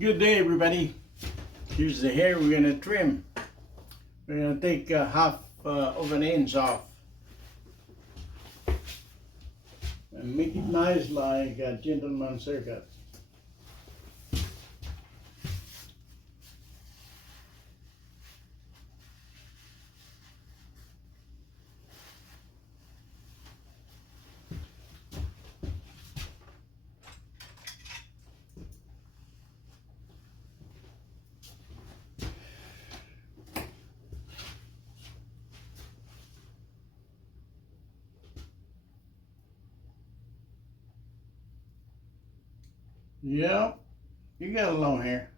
Good day, everybody. Here's the hair we're gonna trim. We're gonna take half of an inch off and make it nice like a gentleman's haircut. Yeah, you got a long hair.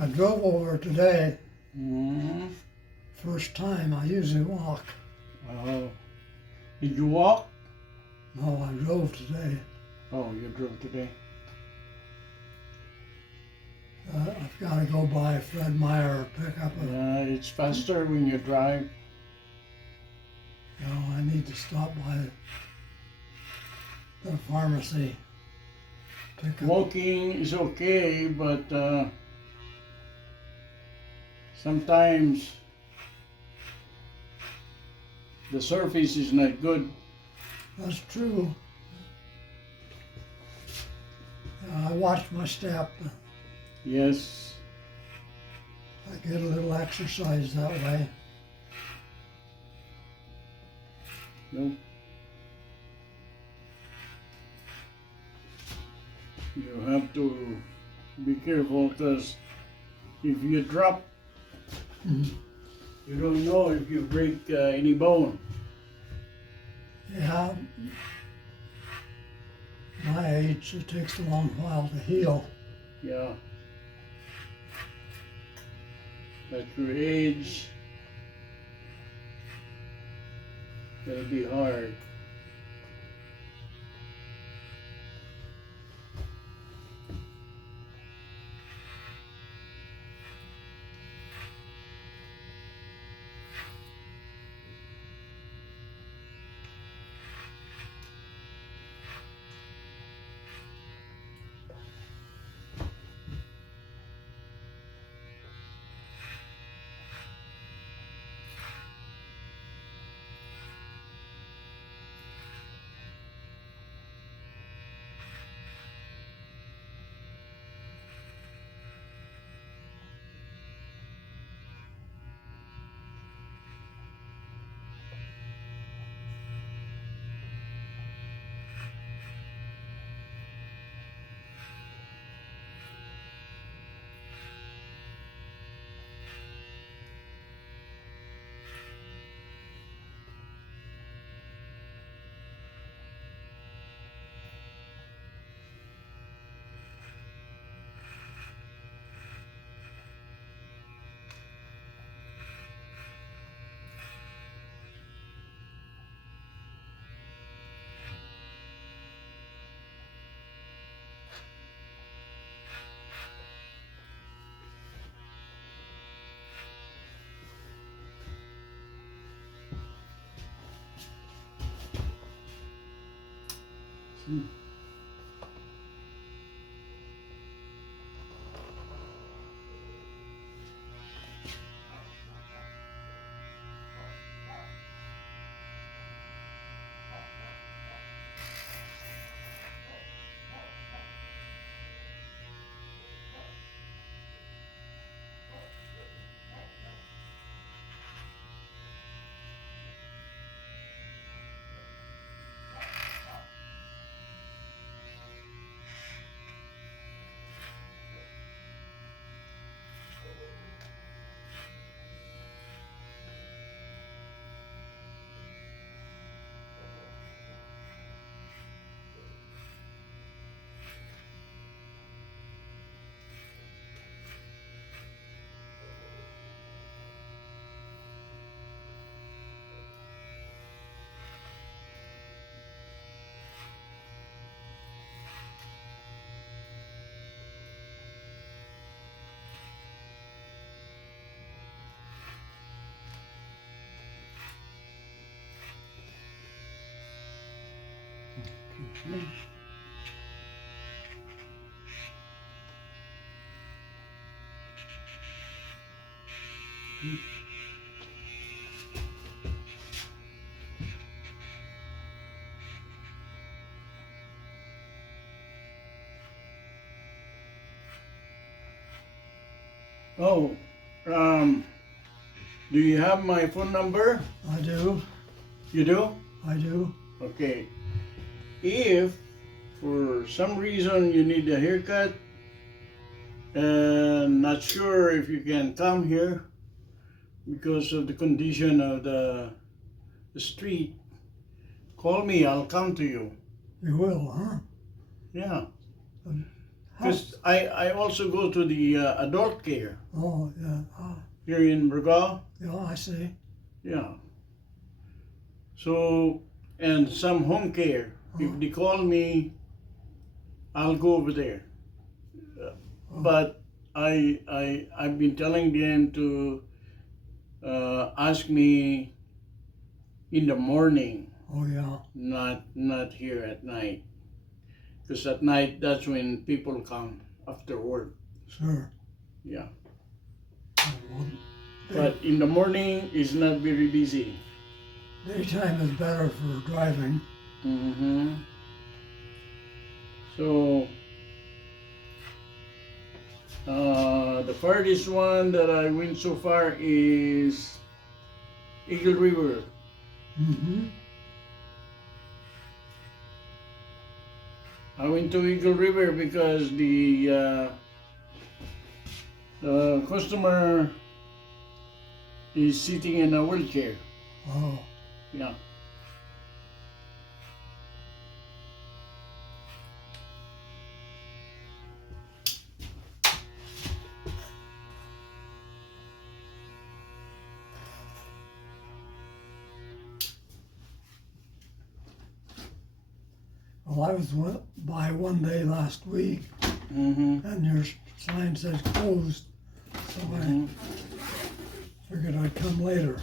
I drove over today, Mm-hmm. first time. I usually walk. Oh, did you walk? No, I drove today. Oh, you drove today. I've got to go by Fred Meyer, pick up a, Yeah, it's faster when you drive. I need to stop by the pharmacy. Pick up. Walking is okay, but sometimes the surface is not good. That's true. I watch my step. Yes. I get a little exercise that way. Nope. You have to be careful because if you drop, Mhm. you don't know if you break any bone. Yeah, my age, it takes a long while to heal. Yeah. At your age, it'll be hard. Oh, um, do you have my phone number? I do. You do? I do. Okay. If for some reason you need a haircut and not sure if you can come here because of the condition of the street, call me. I'll come to you. You will, huh? Yeah. How? Because I also go to the adult care Oh, yeah. here in Burgao. Yeah, I see. Yeah. So, and some home care. If they call me, I'll go over there. But I've been telling them to ask me in the morning, Oh, yeah. not here at night. Because at night that's when people come after work. Sure. Yeah. Well, But in the morning is not very busy. daytime is better for driving. Mm-hmm. So the farthest one that I went so far is Eagle River. Mm-hmm. I went to Eagle River because the customer is sitting in a wheelchair. Oh, Yeah. well, I was by one day last week, Mm-hmm. and your sign says closed, so I figured I'd come later.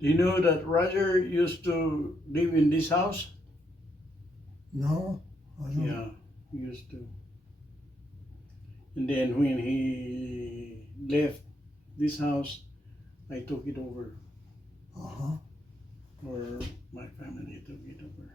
Do you know that Roger used to live in this house? No, I don't. Yeah, he used to. And then when he left this house, I took it over, Uh-huh. or my family took it over.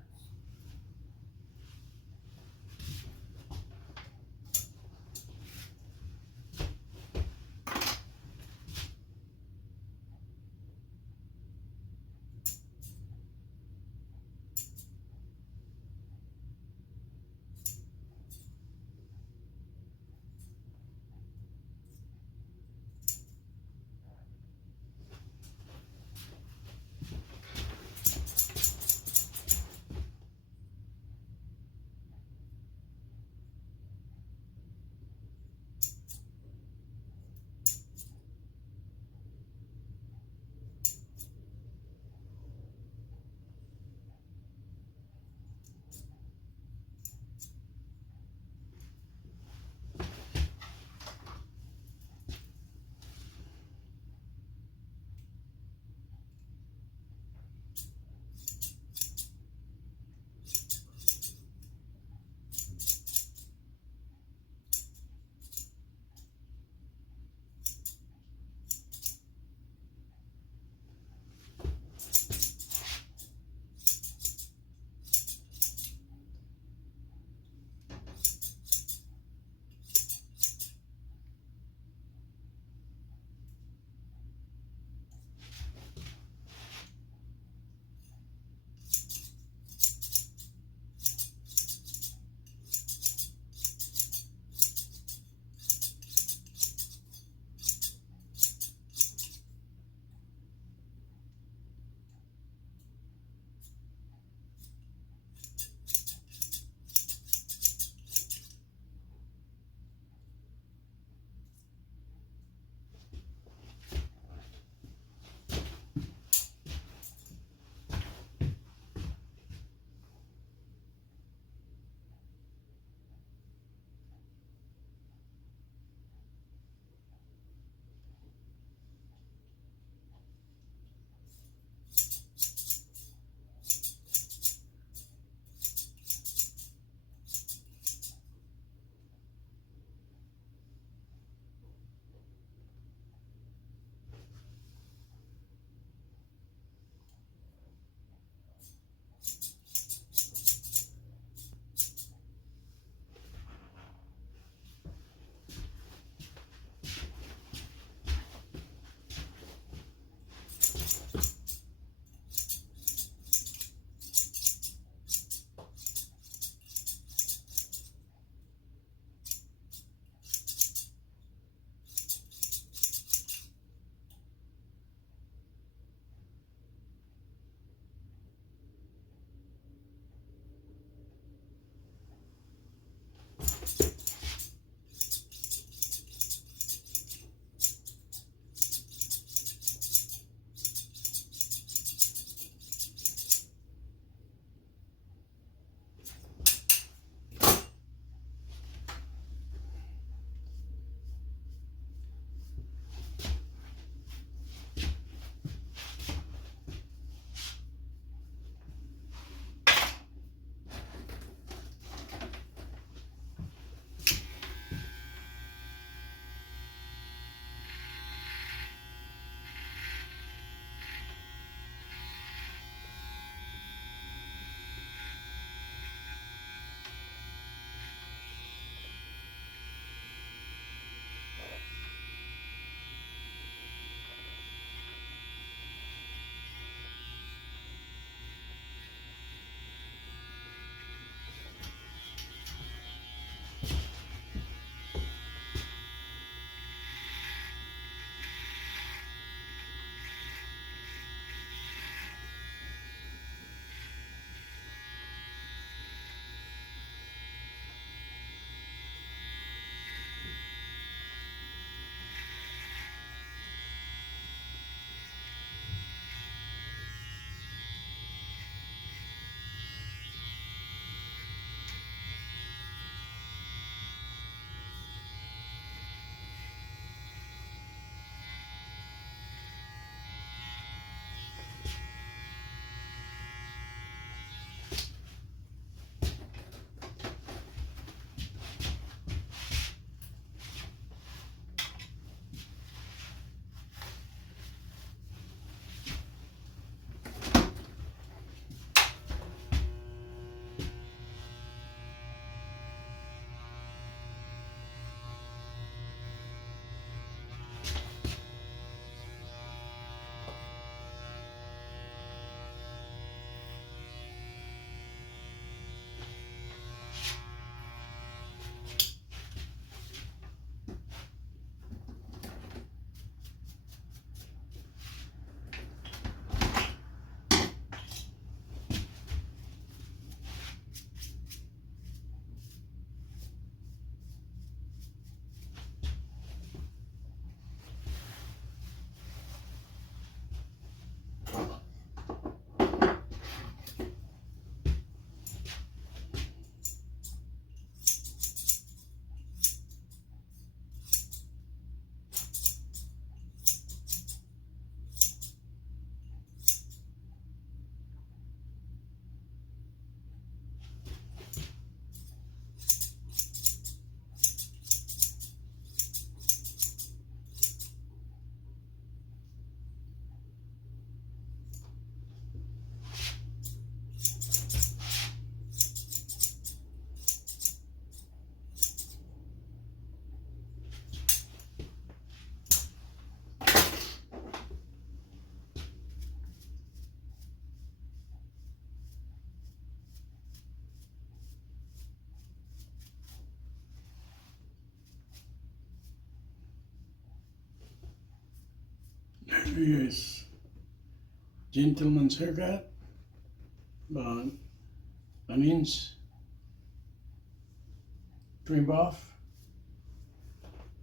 Yes. Gentleman's haircut. About an inch. Trim off.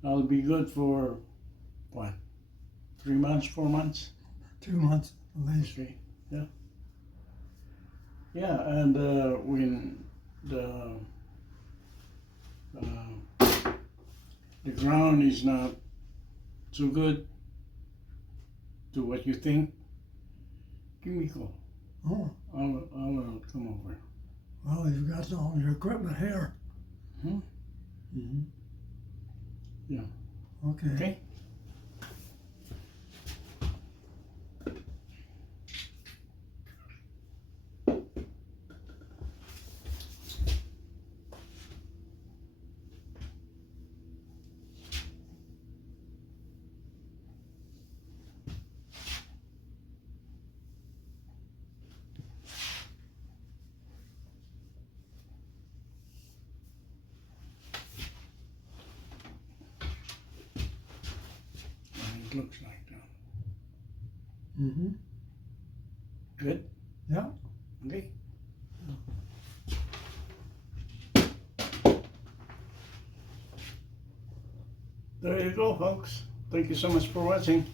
I'll be good for what? 3 months, 4 months? 2 months at least. Okay. Yeah. Yeah, and when the ground is not too good to what you think, give me a call. Oh, I'll come over. well, you've got all your equipment here. Hmm? Mm-hmm. Yeah. Okay. Okay. It looks like that. Mm-hmm. Good? Yeah. Okay. There you go, folks. Thank you so much for watching.